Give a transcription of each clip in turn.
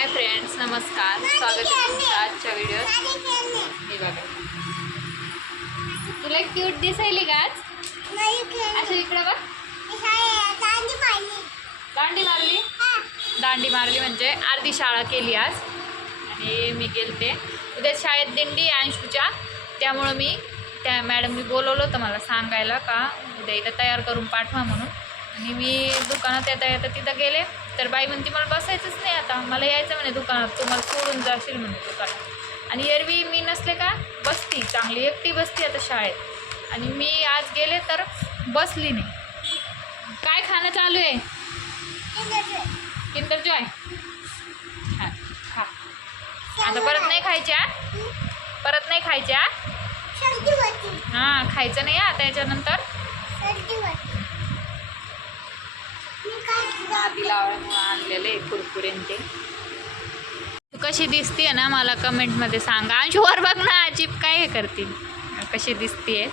Hi friends नमस्कार. स्वागत आहे तुमचं आजच्या व्हिडिओत. हे बघा. तुला क्यूट दिसायली का आज? असं इकडं बघ. दांडी मारली. दांडी मारली? म्हणजे अर्धी शाळा केली आज. आणि मी गेलते. उद्या शाळेत दिंडी अंशूच्या. त्यामुळं मी त्या मॅडमनी बोलवलं होतं मला सांगायला का उद्या इथं तयार करून पाठवा म्हणून. आणि मी दुकानात येता येता तिथं गेले. तर बाई म्हणते मला बसायचंच नाही आता. मला यायचं म्हणे दुकानात. तुम्हाला सोडून जाशील म्हणे दुकानात. आणि एरवी मी नसले का? बसती. चांगली एकटी बसती आता शाळेत. आणि मी आज गेले तर बसली नाही. काय खाणं चालू आहे? किंडर जॉय हा खा आता परत नाही खायच्या परत नाही खायच्या हां? खायचं नाही आता याच्यानंतर? आधी लावायला आणलेले कुरकुरे न ते तू कशी दिसतीये ना मला कमेंटमध्ये सांगा. अंशू वर बघ ना चिप काय हे करतील कशी दिसतीये.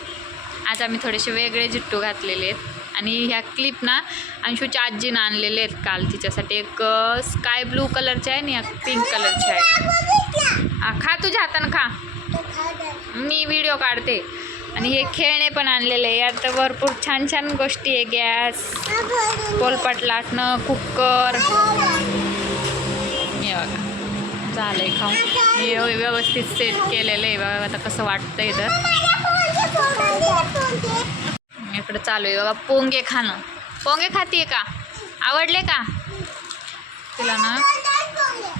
आज आम्ही थोडेसे वेगळे जिट्टू घातलेले आहेत. आणि ह्या क्लिप ना अंशूच्या आजीनं आणलेले आहेत काल. तिच्यासाठी एक स्काय ब्लू कलरचे आहे आणि एक पिंक कलरचे आहे. खा तुझ्या हातानं खा. मी व्हिडिओ काढते. आणि हे खेळणे पण आणलेले आहे. यात भरपूर छान छान गोष्टी आहे. गॅस पोलपाट लाटणं कुकर. हे बघा. झालंय खाऊन. हे व्यवस्थित सेट केलेलं आहे. बघा आता कसं वाटतंय तर. इकडं चालू आहे. बघा पोंगे खाणं. पोंगे खाते का? आवडले का? तिला ना?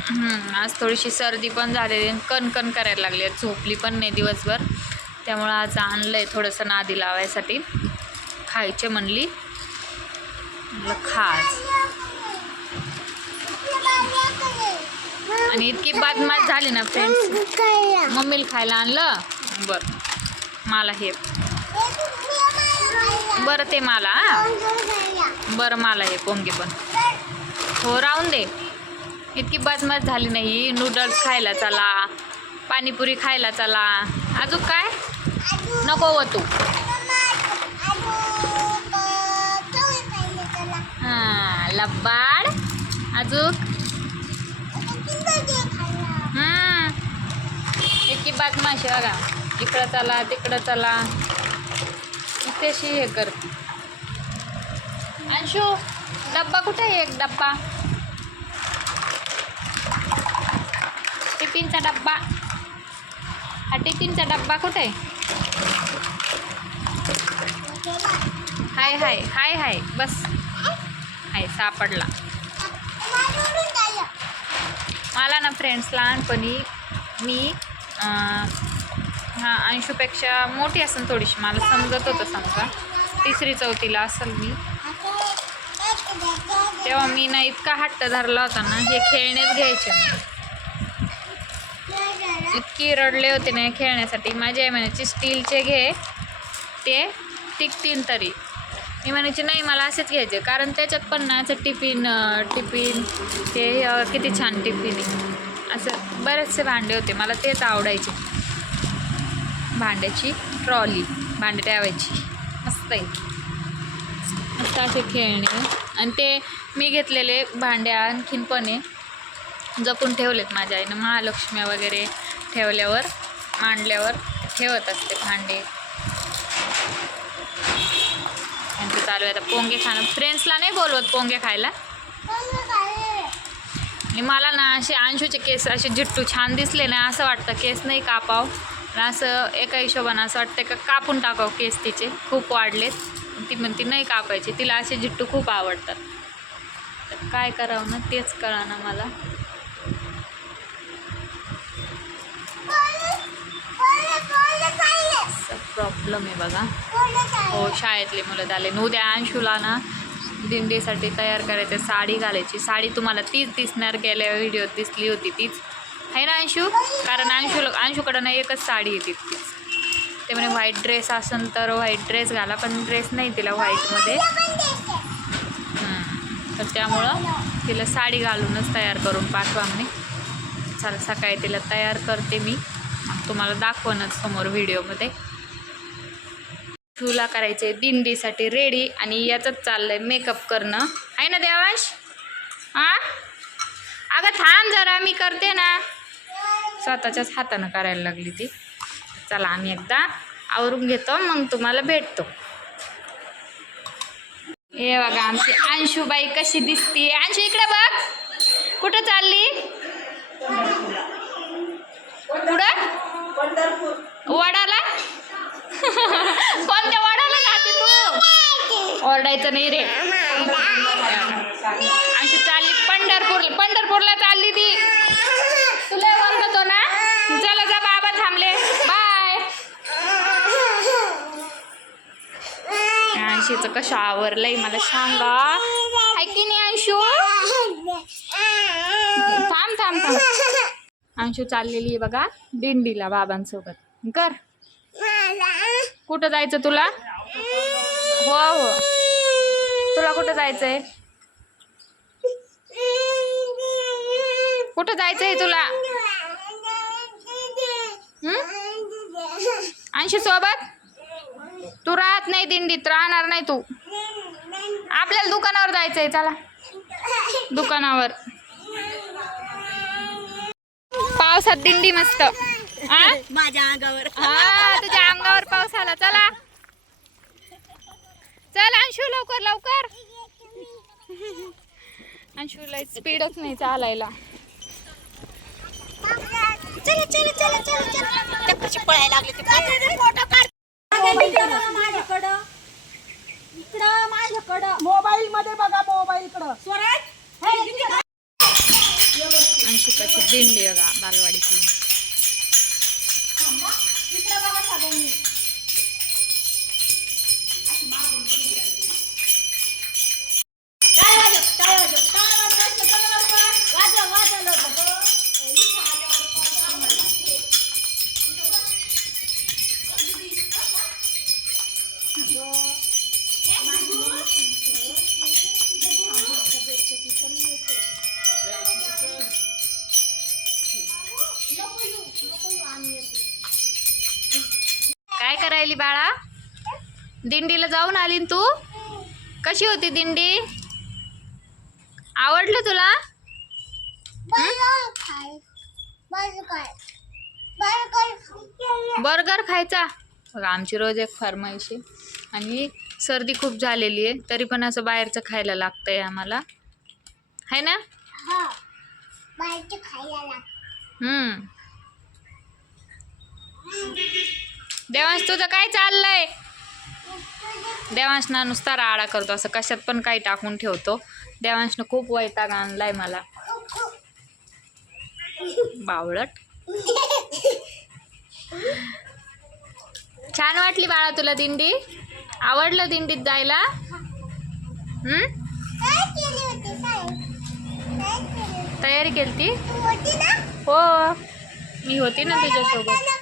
हम्म, आज थोडीशी सर्दी पण झालेली कणकण करायला लागली आहे. झोपली पण नाही दिवसभर. त्यामुळं आज आणलं आहे थोडंसं नादी लावायसाठी. खायचे म्हणली. खास आणि इतकी बादमात झाली ना फ्रेंड्स मम्मीला खायला आणलं? बरं. मला हे. बरं ते मला बरं मला हे पोंगे पण. हो राहून दे. इतकी बदमाश झाली नाही. नूडल्स खायला चला. पाणीपुरी खायला चला. अजून काय? नको व तू. हां लब्बाड अजून? हम्म. इतकी बदमाश बघा. इकडं चला तिकडं चला. त्याशी हे कर. अंशू डब्बा कुठे आहे एक डब्बा? टिफिनचा डब्बा. हा टिफिनचा डब्बा कुठे आहे हाय हाय हाय हाय बस हाय सापडला मला ना फ्रेंड्स लहानपणी मी हां हा अंशूपेक्षा मोठी असेल थोडीशी मला समजत होतं समजा। तिसरी चौथीला असेल मी। तेव्हा मी ना इतका हट्ट धरला होता ना हे खेळणेच घ्यायचे इतकी रडले होते ना खेळण्यासाठी. माझी आई म्हणायची स्टीलचे घे ते टिकतील तरी. मी म्हणायची नाही मला असेच घ्यायचे. कारण त्याच्यात पण ना असं टिफिन टिफिन ते किती छान टिफिन आहे. असं बरेचसे भांडे होते. मला तेच आवडायचे. भांड्याची ट्रॉली भांडे ठेवायची. मस्त आहे. मस्त असे खेळणे. आणि ते मी घेतलेले भांडे आणखीन पण आहे. जपून ठेवलेत माझ्या आईनं. महालक्ष्म्या वगैरे. ठेवल्यावर मांडल्यावर ठेवत असते भांडे. यांचं चालू आहे. आता पोंगे खाणं. फ्रेंड्सला नाही बोलवत पोंगे खायला. आणि मला ना असे अंशूचे केस असे जिट्टू छान दिसले ना असं वाटतं केस नाही कापाव असं एका हिशोबानं असं वाटतं का कापून टाकावं केस तिचे. खूप वाढलेत. ती म्हणती नाही कापायचे. तिला असे जिट्टू खूप आवडतात. तर काय करावं ना तेच कळा ना मला. प्रॉब्लेम आहे बघा. हो शाळेतले मुलं झाले. उद्या अंशूला ना दिंडीसाठी तयार करायचं साडी घालायची. साडी तुम्हाला तीच दिसणार गेल्या व्हिडिओत दिसली होती तीच. आहे ना अंशू? कारण अंशू अंशूकडं ना एकच साडी येते तीच. ते म्हणे व्हाईट ड्रेस असेल तर व्हाईट ड्रेस घाला पण ड्रेस नाही तिला व्हाईटमध्ये तर त्यामुळं तिला साडी घालूनच तयार करून पाठवा म्हणे. चाल सकाळी तिला तयार करते मी. तुम्हाला दाखवणच समोर व्हिडिओमध्ये. तुला करायचे दिंडीसाठी रेडी आणि याचंच चाललंय मेकअप करणं. आहे ना देवांश? हा? अगं थांब जरा मी करते ना. स्वतःच्याच हातानं करायला लागली ती. चला आम्ही एकदा आवरून घेतो मग तुम्हाला भेटतो. हे बघा आमची अंशुबाई कशी दिसते. अंशू इकडे बघ. कुठं चालली? कुठं? वडाला? कोणत्या वडाला जाते तू? ओरडायचं नाही रे. आमची चालली पंढरपूर पंढरपूरला चालली ती. तुला ओरडतो ना? चला जा बाबा थांबले. बाय. अंशीचं कसं आवरलंय मला सांगा. हाय की नाही अंशू? थांब थांब थांब. अंशू चाललेली आहे बघा दिंडीला बाबांसोबत. कर. कुठं जायचं तुला? हो हो. तुला कुठं जायचंय? कुठं जायचंय तुला? ऐंशी सोबत? तू राहत नाही दिंडीत राहणार नाही तू. आपल्याला दुकानावर जायचंय चला. दुकानावर. पावसात दिंडी मस्त. हा माझ्या अंगावर. हा तुझ्या अंगावर पाऊस आला. चला. चल अंशू लवकर लवकर. अंशूला स्पीडच नाही चालायला. चला चला चला चला चला. ते कशी पळायला लागले ते फोटो काढ. माझ्याकडं. इकडं माझ्याकडं. मोबाईल मध्ये बघा मोबाईल कडं स्वराज अंशू कशी दिंडी आहे बघा बालवाडीची इकडं करायली बाळा? दिंडीला जाऊन आली तू? कशी होती दिंडी? आवडलं तुला? बर्गर खायचा? बघा आमची रोज एक फरमाईश. आहे आणि सर्दी खूप झालेली आहे तरी पण असं बाहेरचं खायला लागतंय आम्हाला. है. ना हम्म देवांश तुझं काय चाललंय? देवांश ना नुसता राडा करतो असं कशात पण काही टाकून ठेवतो. देवांशनं खूप वैताग आणलाय मला. बावळट. छान वाटली बाळा तुला दिंडी? आवडलं दिंडीत जायला? हम्म तयारी केली हो. मी होती ना तुझ्यासोबत.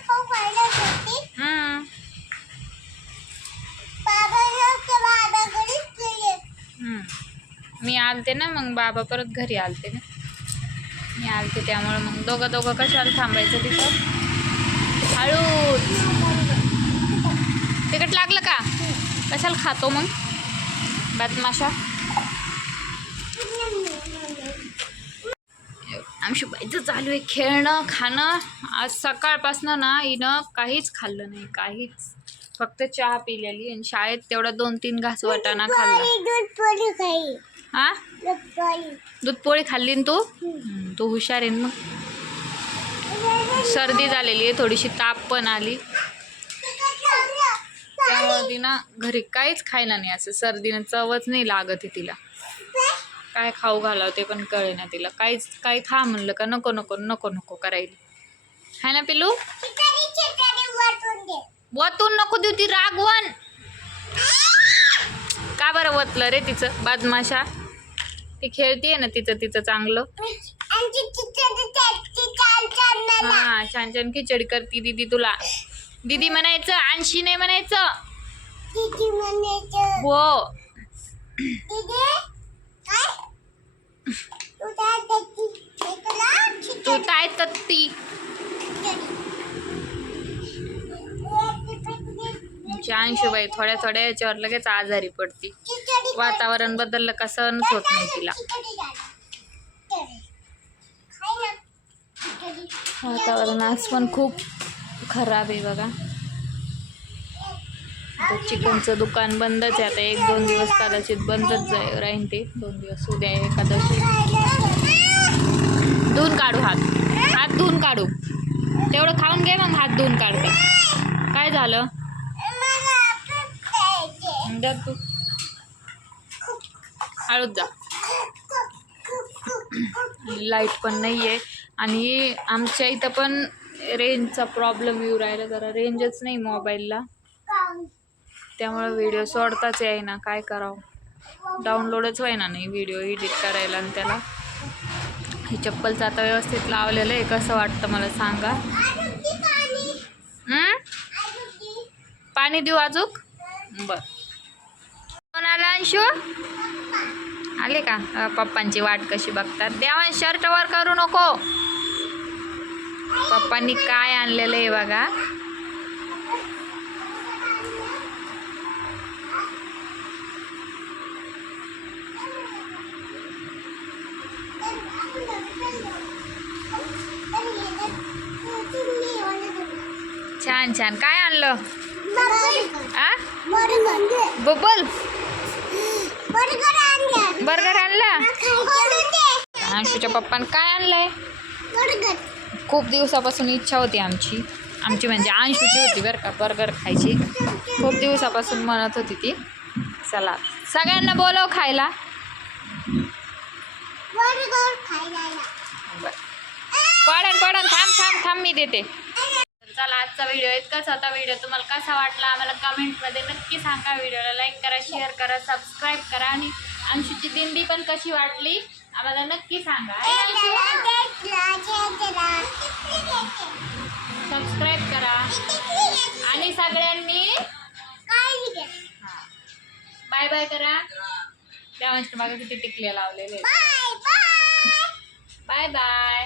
मी आलते ना मग बाबा परत घरी आलते ना. मी आलते त्यामुळे मग दोघं दोघं कशाला थांबायचं तिथं? हळूच तिकट लागलं का? कशाला खातो मग? बदमाशा. आमशी चालू आहे खेळणं खाणं. आज सकाळपासनं ना हिनं काहीच खाल्लं नाही काहीच. फक्त चहा पिलेली आणि शाळेत तेवढा दोन तीन घास वाटाणा खाल्ला. हा? दूध पोळी खाल्ली ना तू? तू हुशार आहे ना मग. सर्दी झालेली आहे थोडीशी ताप पण आली. त्यामुळे ती ना घरी काहीच खायला नाही असं सर्दीनं चवच नाही लागत आहे तिला. काय खाऊ घालावं ते पण कळे ना तिला. काहीच काही खा म्हणलं का नको नको नको नको करायला. हाय ना पिलू वतून नको देऊ ती रागवण. का बरं वतलं रे तिचं बदमाशा? ती खेळतीये ना तिचं तिचं चांगलं. हा छान छान खिचडी करती दीदी तुला. दीदी म्हणायचं आणशी नाही म्हणायचं. हो. तू काय तत्ती आमची अंशुबाई थोड्या थोड्या याच्यावर लगेच आजारी पडती. वातावरण बदललं का सहनच होत नाही तिला. वातावरण आज पण खूप खराब आहे बघा. आता चिकनचं दुकान बंदच आहे. आता एक दोन दिवस कदाचित बंदच राहीन ते. दोन दिवस उद्या एकादशी. धुवून काढू हात. हात धुवून काढू. तेवढं खाऊन घे मग हात धुवून काढते. काय झालं? जा तू. हळूच जा. लाइट पण नाही आहे आणि आमच्या इथं पण रेंजचा प्रॉब्लेम येऊ राहिला. जरा रेंजच नाही मोबाईलला त्यामुळे व्हिडिओ सोडताच ना काय करावं? डाउनलोडच व्हायना नाही व्हिडिओ एडिट करायला आणि त्याला. हे चप्पलचं आता व्यवस्थित लावलेलं आहे. कसं वाटतं मला सांगा? पाणी. देऊ अजूक बर. कोण आला अंशू? आले का? पप्पांची वाट कशी बघतात? देवा शर्ट वर करू नको. पप्पांनी काय आणलेलं आहे बघा. छान छान. काय आणलं? आ? बबल? बर्गर आणला. अंशूच्या पप्पानं काय आणलंय? खूप दिवसापासून इच्छा होती आमची. आमची म्हणजे अंशूची होती बरं का बर्गर खायची. खूप दिवसापासून म्हणत होती ती. चला सगळ्यांना बोलव खायला. पडन पडन थांब थांब थांब मी देते. चला आजचा व्हिडिओ इतकाच होता. व्हिडिओ तुम्हाला कसा वाटला आम्हाला कमेंटमध्ये नक्की सांगा. व्हिडिओला लाईक करा शेअर करा सबस्क्राईब करा. आणि अंशूची दिंडी पण कशी वाटली आम्हाला नक्की सांगा. सबस्क्राईब करा. आणि सगळ्यांनी बाय बाय करा. त्या मागे किती टिकले लावलेले बाय बाय